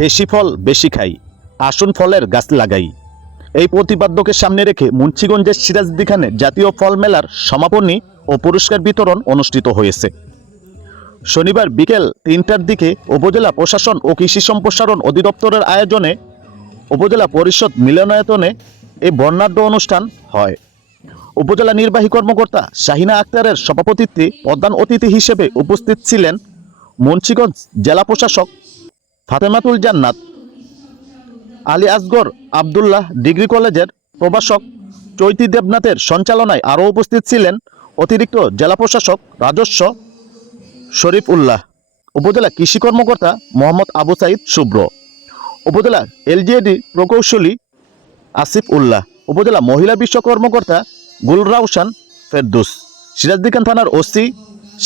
দেশি ফল বেশি খাই, আসন ফলের গাছ লাগাই। এই প্রতিপাদ্যকে সামনে রেখে মুন্সিগঞ্জের সিরাজদিখানে জাতীয় ফল মেলার সমাপনী ও পুরস্কার বিতরণ অনুষ্ঠিত হয়েছে। শনিবার বিকেল তিনটার দিকে উপজেলা প্রশাসন ও কৃষি সম্প্রসারণ অধিদপ্তরের আয়োজনে উপজেলা পরিষদ মিলনায়তনে এই বর্ণাঢ্য অনুষ্ঠান হয়। উপজেলা নির্বাহী কর্মকর্তা শাহিনা আক্তারের সভাপতিত্বে প্রধান অতিথি হিসেবে উপস্থিত ছিলেন মুন্সিগঞ্জ জেলা প্রশাসক ফাতেমাতুল জান্নাত। আলী আসগর আবদুল্লাহ ডিগ্রি কলেজের প্রভাষক চৈতি দেবনাথের সঞ্চালনায় আরও উপস্থিত ছিলেন অতিরিক্ত জেলা প্রশাসক রাজস্ব শরীফ উল্লাহ উপজেলা কৃষি কর্মকর্তা মোহাম্মদ আবু সাইদ শুভ্র, উপজেলা এলজিএডি প্রকৌশলী আসিফ উল্লাহ উপজেলা মহিলা বিশ্ব কর্মকর্তা গুলরাউসান ফেরদুস সিরাজদিকান থানার ওসি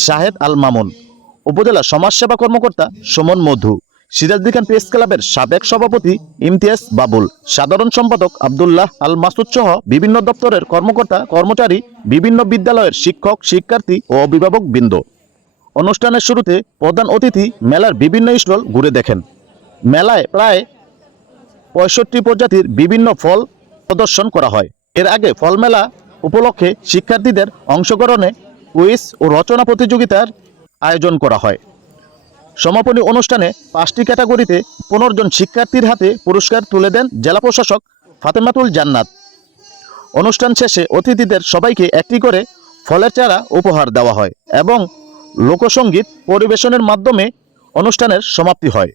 শাহেদ আল মামুন, উপজেলা সমাজসেবা কর্মকর্তা সুমন মধু। সিরাজদিখান প্রেস ক্লাবের সাবেক সভাপতি ইমতিয়াজ বাবুল, সাধারণ সম্পাদক আবদুল্লাহ আল মাসুদ সহ বিভিন্ন দপ্তরের কর্মকর্তা, কর্মচারী, বিভিন্ন বিদ্যালয়ের শিক্ষক, শিক্ষার্থী ও অভিভাবক বৃন্দ। অনুষ্ঠানের শুরুতে প্রধান অতিথি মেলার বিভিন্ন স্টল ঘুরে দেখেন। মেলায় প্রায় পঁয়ষট্টি প্রজাতির বিভিন্ন ফল প্রদর্শন করা হয়। এর আগে ফল মেলা উপলক্ষে শিক্ষার্থীদের অংশগ্রহণে কুইজ ও রচনা প্রতিযোগিতার আয়োজন করা হয়। সমাপনী অনুষ্ঠানে পাঁচটি ক্যাটাগরিতে পনেরো জন শিক্ষার্থীর হাতে পুরস্কার তুলে দেন জেলা প্রশাসক ফাতেমাতুল জান্নাত। অনুষ্ঠান শেষে অতিথিদের সবাইকে একটি করে ফলের চারা উপহার দেওয়া হয় এবং লোকসঙ্গীত পরিবেশনের মাধ্যমে অনুষ্ঠানের সমাপ্তি হয়।